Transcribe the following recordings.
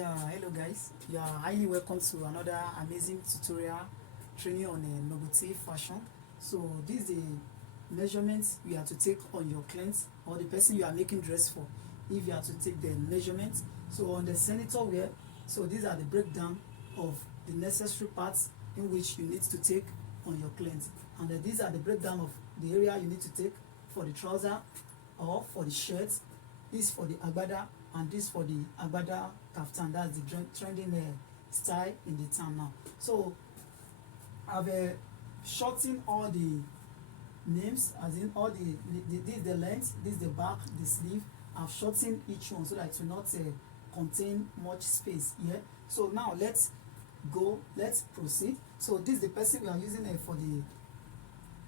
Yeah, hello guys. You are highly welcome to another amazing tutorial training on a novelty fashion. So this is the measurements you have to take on your client or the person you are making dress for. If you have to take the measurements, so on the senator wear, so these are the breakdown of the necessary parts in which you need to take on your client, and these are the breakdown of the area you need to take for the trouser or for the shirt. This for the agbada and this for the agbada kaftan. That's the trending style in the town now. So I've shortened all the names, as in all this is the length, this is the back, the sleeve. I've shortened each one so that it will not contain much space here. So now let's proceed. So this is the person we are using for the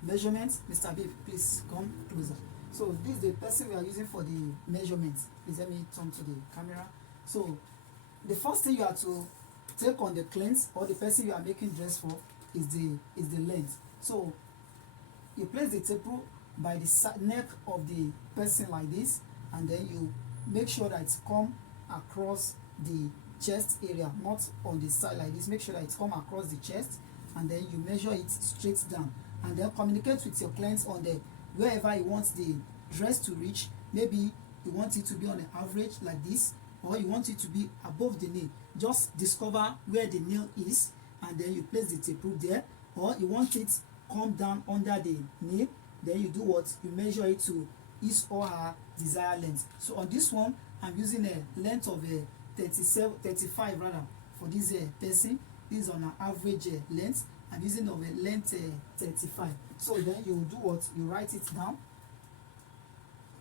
measurements. Mr. Bib, please come closer. So this is the person we are using for the measurements. Please let me turn to the camera. So the first thing you have to take on the client or the person you are making dress for is the length. So you place the tape by the neck of the person like this, and then you make sure that it's come across the chest area, not on the side like this. Make sure that it's come across the chest, and then you measure it straight down, and then communicate with your clients on the wherever you want the dress to reach. Maybe you want it to be on an average like this, or you want it to be above the knee. Just discover where the nail is, and then you place the tape there. Or you want it come down under the knee, then you do what? You measure it to his or her desired length. So on this one, I'm using a length of 35 rather for this person. This is on an average length. I'm using of a length 35. So then you do what? You write it down.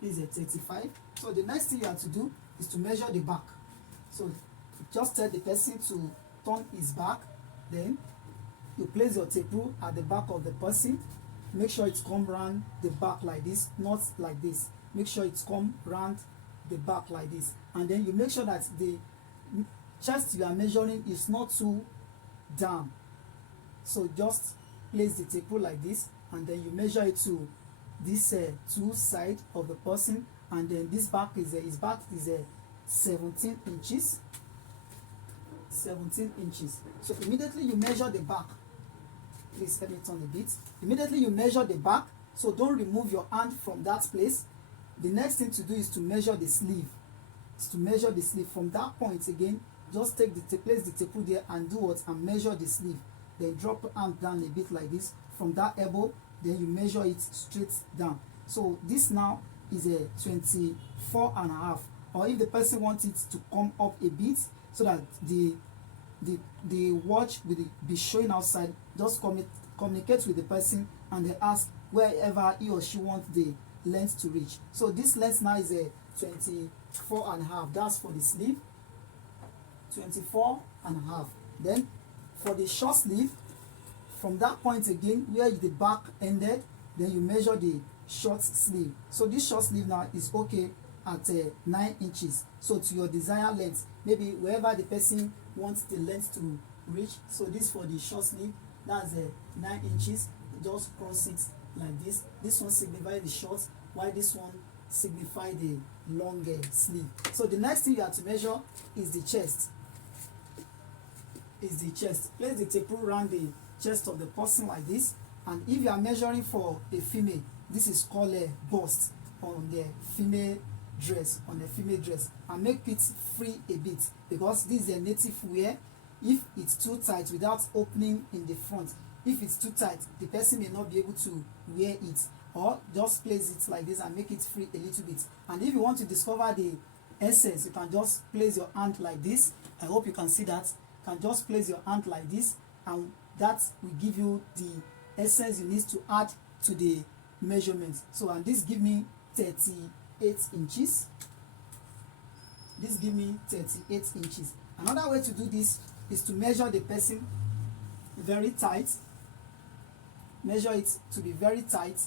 This is a 35. So the next thing you have to do is to measure the back. So just tell the person to turn his back. Then you place your tape at the back of the person. Make sure it's come round the back like this, not like this. Make sure it's come round the back like this. And then you make sure that the chest you are measuring is not too down. So just place the tape like this, and then you measure it to this two side of the person, and then this back is his back is 17 inches. 17 inches. So immediately you measure the back. Please let me turn a bit. Immediately you measure the back. So don't remove your hand from that place. The next thing to do is to measure the sleeve. Is to measure the sleeve from that point again. Just take the place the tape there and do what? And measure the sleeve. Then drop your arm down a bit like this. From that elbow, then you measure it straight down. So this now is a 24 and a half. Or if the person wants it to come up a bit so that the watch will be showing outside, just communicate with the person and they ask wherever he or she wants the length to reach. So this length now is a 24 and a half. That's for the sleeve. 24 and a half. Then for the short sleeve, from that point again where the back ended, then you measure the short sleeve. So this short sleeve now is okay at 9 inches. So to your desired length, maybe wherever the person wants the length to reach. So this for the short sleeve, that's 9 inches. Just cross it like this. This one signifies the short, while this one signifies the long sleeve. So the next thing you have to measure is the chest. Is the chest. Place the tape around the chest of the person like this, and if you are measuring for a female, this is called a bust on the female dress, and make it free a bit, because this is a native wear. If it's too tight without opening in the front, if it's too tight, the person may not be able to wear it. Or just place it like this and make it free a little bit. And if you want to discover the essence, you can just place your hand like this. I hope you can see that. You can just place your hand like this, and that will give you the essence you need to add to the measurement. So, and this give me 38 inches. This give me 38 inches. Another way to do this is to measure the person very tight. Measure it to be very tight.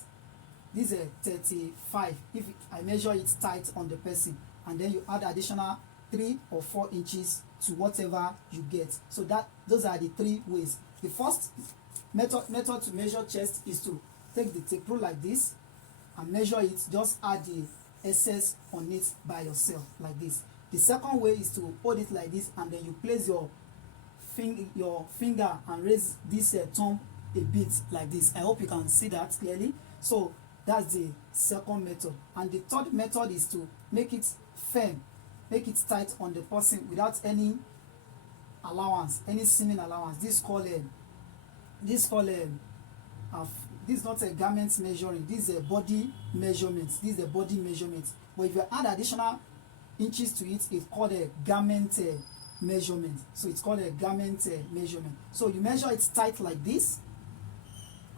This is a 35. If I measure it tight on the person, and then you add additional 3 or 4 inches to whatever you get. So those are the 3 ways. The first method to measure chest is to take the tape rule like this and measure it. Just add the excess on it by yourself like this. The second way is to hold it like this, and then you place your finger and raise this thumb a bit like this. I hope you can see that clearly. So that's the second method. And the third method is to make it firm, make it tight on the person without any allowance, any seeming allowance. This is not a garment measuring, this is a body measurement. But if you add additional inches to it, it's called a garment measurement. So it's called a garment measurement. So you measure it tight like this,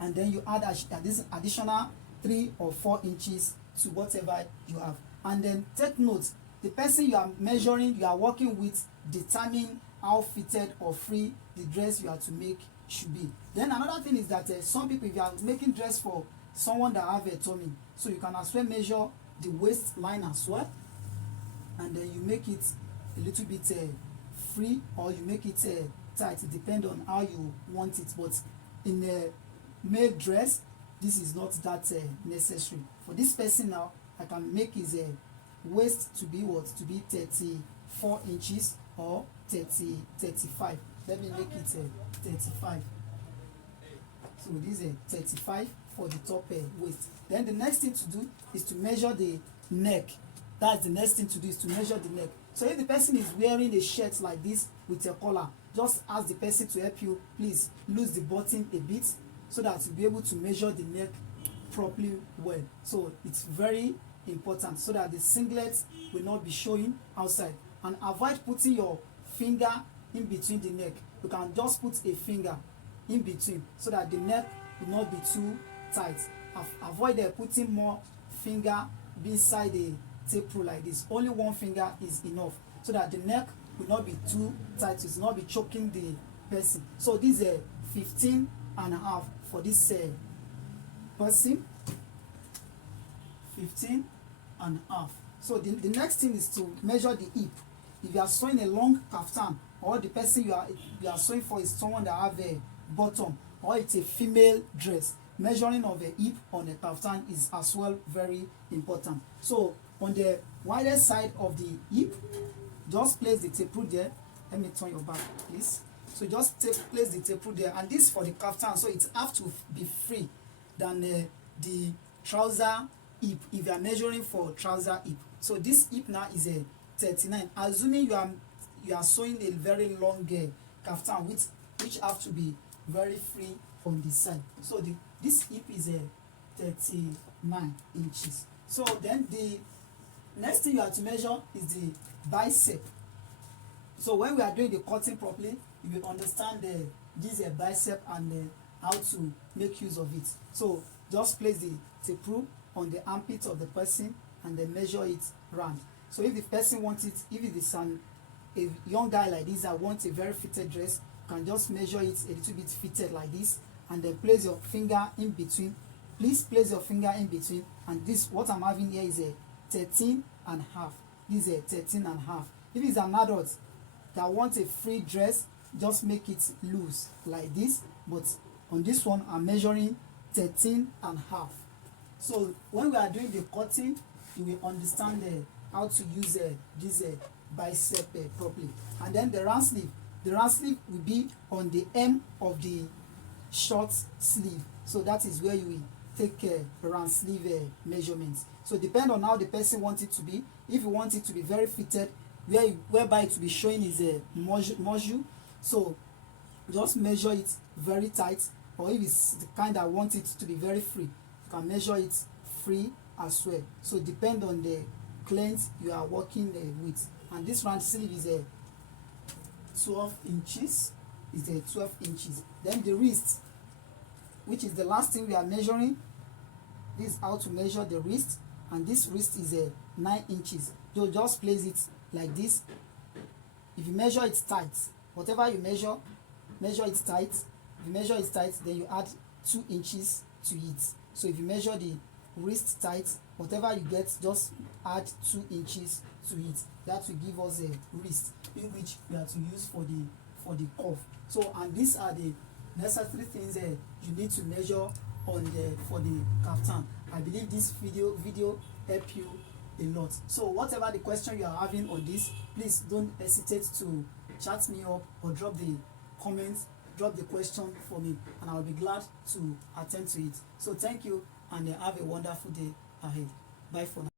and then you add this additional 3 or 4 inches to whatever you have. And then take note, the person you are measuring, you are working with, determine how fitted or free the dress you are to make should be. Then another thing is that some people, if you are making dress for someone that have a tummy, so you can as well measure the waistline as well, and then you make it a little bit free, or you make it tight. It depends on how you want it. But in a male dress, this is not that necessary. For this person now, I can make his waist to be what? To be 34 inches or 35. Let me make it 35. So this is 35 for the top waist. Then the next thing to do is to measure the neck. That's the next thing to do, is to measure the neck. So if the person is wearing a shirt like this with a collar, just ask the person to help you, please lose the button a bit, so that you'll be able to measure the neck properly well. So it's very important, so that the singlet will not be showing outside. And avoid putting your finger in between the neck. You can just put a finger in between, so that the neck will not be too tight. Avoid putting more finger inside the tape rule like this. Only one finger is enough, so that the neck will not be too tight, it will not be choking the person. So this is 15.5 for this person. 15.5. So the next thing is to measure the hip. If you are sewing a long kaftan, or the person you are sewing for is someone that have a bottom, or it's a female dress, measuring of a hip on a kaftan is as well very important. So on the wider side of the hip, just place the tape rule there. Let me turn your back, please. So just place the tape rule there, and this for the kaftan, so it have to be free than the trouser hip, if you are measuring for trouser hip. So this hip now is a 39. Assuming you are sewing a very long kaftan, which have to be very free on the side. So this hip is a 39 inches. So then the next thing you have to measure is the bicep. So when we are doing the cutting properly, you will understand this bicep and how to make use of it. So just place the tape rule on the armpit of the person, and then measure it round. So if the person wants it, if it is a young guy like this that wants a very fitted dress, you can just measure it a little bit fitted like this, and then place your finger in between. Please place your finger in between, and this, what I'm having here, is a 13.5. This is a 13.5. If it's an adult that wants a free dress, just make it loose like this, but on this one I'm measuring 13.5. So when we are doing the cutting, you will understand how to use this bicep properly. And then the round sleeve will be on the hem of the short sleeve. So that is where you will take round sleeve measurements. So depend on how the person wants it to be. If you want it to be very fitted, whereby it will be showing is a module, so just measure it very tight. Or if it's the kind that want it to be very free, you can measure it free as well. So depend on the client you are working with. And this round sleeve is a 12 inches. Is a 12 inches. Then the wrist, which is the last thing we are measuring. This is how to measure the wrist, and this wrist is a 9 inches. So just place it like this. If you measure it tight, whatever you measure it tight. If you measure it tight, then you add 2 inches to it. So if you measure the wrist tight, whatever you get, just add 2 inches to it. That will give us a wrist in which we are to use for the cuff. So, and these are the necessary things you need to measure for the kaftan. I believe this video help you a lot. So whatever the question you are having on this, please don't hesitate to chat me up or drop the comments, drop the question for me, and I'll be glad to attend to it. So thank you, and have a wonderful day ahead. Bye for now.